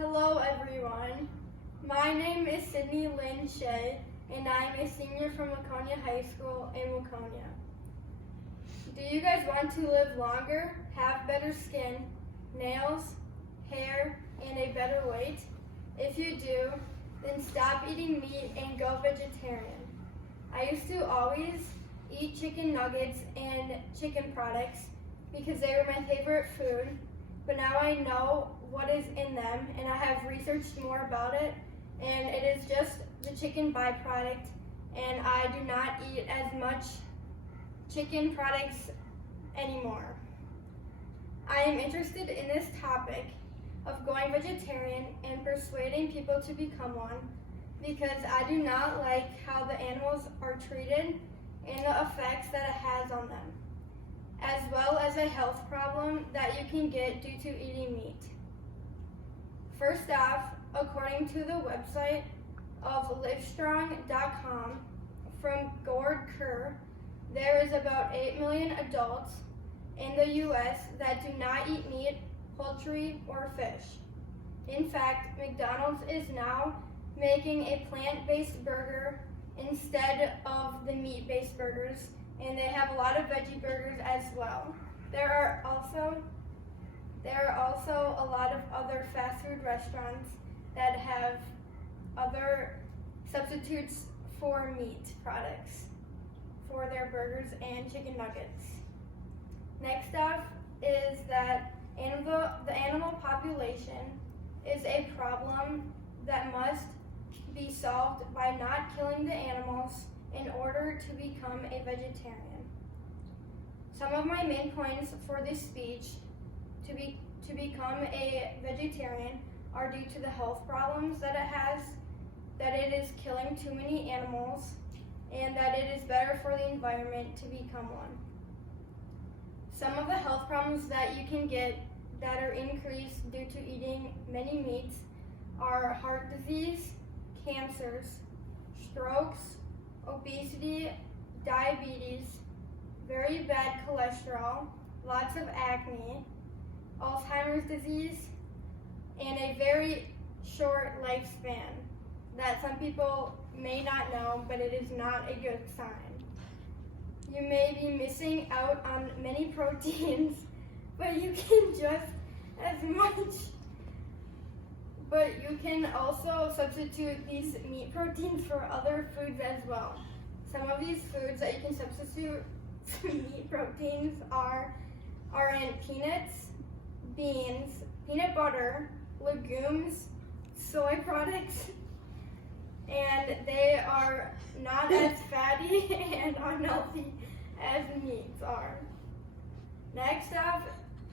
Hello everyone, my name is Sydney Lynn Shea and I'm a senior from Waconia High School in Waconia. Do you guys want to live longer, have better skin, nails, hair, and a better weight? If you do, then stop eating meat and go vegetarian. I used to always eat chicken nuggets and chicken products because they were my favorite food, but now I know what is in them and I have researched more about it, and it is just the chicken byproduct, and I do not eat as much chicken products anymore. I am interested in this topic of going vegetarian and persuading people to become one because I do not like how the animals are treated and the effects that it has on them, as well as a health problem that you can get due to eating meat. First off, according to the website of livestrong.com from Gord Kerr, there is about 8 million adults in the U.S. that do not eat meat, poultry, or fish. In fact, McDonald's is now making a plant-based burger instead of the meat-based burgers, and they have a lot of veggie burgers as well. There are also a lot of other fast food restaurants that have other substitutes for meat products for their burgers and chicken nuggets. Next up is that the animal population is a problem that must be solved by not killing the animals in order to become a vegetarian. Some of my main points for this speech to become a vegetarian are due to the health problems that it has, that it is killing too many animals, and that it is better for the environment to become one. Some of the health problems that you can get that are increased due to eating many meats are heart disease, cancers, strokes, obesity, diabetes, very bad cholesterol, lots of acne, Alzheimer's disease, and a very short lifespan that some people may not know, but it is not a good sign. You may be missing out on many proteins, but you can also substitute these meat proteins for other foods as well. Some of these foods that you can substitute meat proteins are in peanuts, beans, peanut butter, legumes, soy products, and they are not as fatty and unhealthy as meats are. Next up,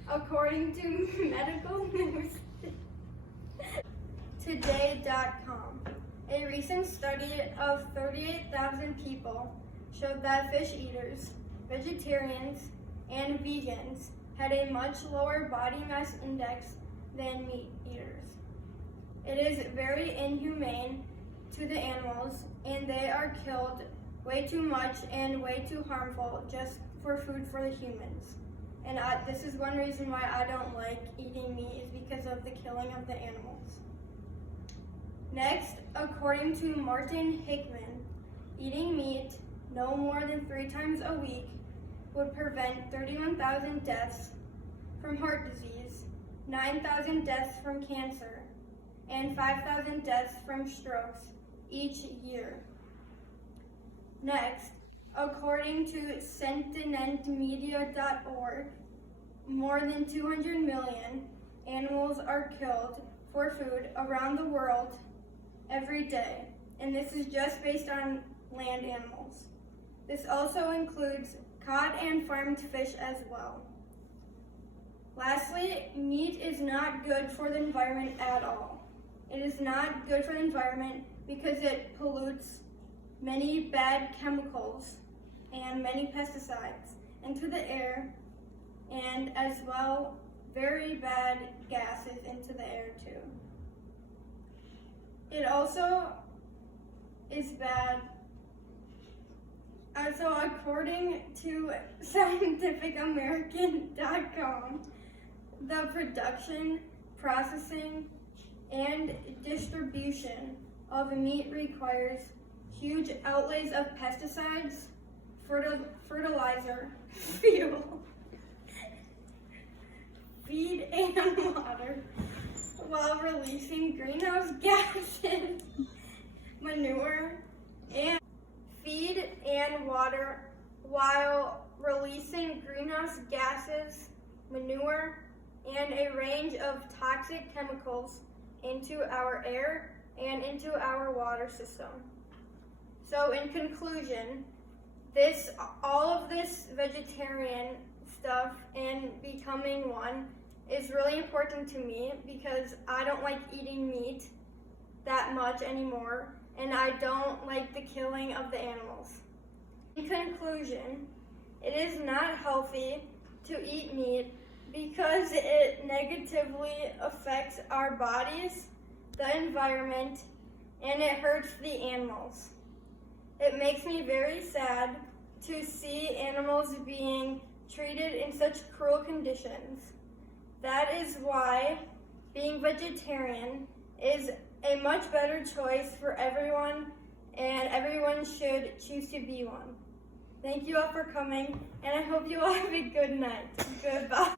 according to medical news today.com, a recent study of 38,000 people showed that fish eaters, vegetarians, and vegans had a much lower body mass index than meat eaters. It is very inhumane to the animals, and they are killed way too much and way too harmful just for food for the humans. And this is one reason why I don't like eating meat, is because of the killing of the animals. Next, according to Martin Hickman, eating meat no more than 3 times a week would prevent 31,000 deaths from heart disease, 9,000 deaths from cancer, and 5,000 deaths from strokes each year. Next, according to sentimentmedia.org, more than 200 million animals are killed for food around the world every day, and this is just based on land animals. This also includes cod and farmed fish as well. Lastly, meat is not good for the environment at all. It is not good for the environment because it pollutes many bad chemicals and many pesticides into the air, and as well very bad gases into the air too. It also is bad. So according to scientificamerican.com, the production, processing, and distribution of meat requires huge outlays of pesticides, fertilizer, fuel, feed, and water, while releasing greenhouse gases, manure, and feed and water, while releasing greenhouse gases, manure, and a range of toxic chemicals into our air and into our water system. So in conclusion, all of this vegetarian stuff and becoming one is really important to me because I don't like eating meat that much anymore, and I don't like the killing of the animals. In conclusion, it is not healthy to eat meat because it negatively affects our bodies, the environment, and it hurts the animals. It makes me very sad to see animals being treated in such cruel conditions. That is why being vegetarian is a much better choice for everyone, and everyone should choose to be one. Thank you all for coming, and I hope you all have a good night. Goodbye.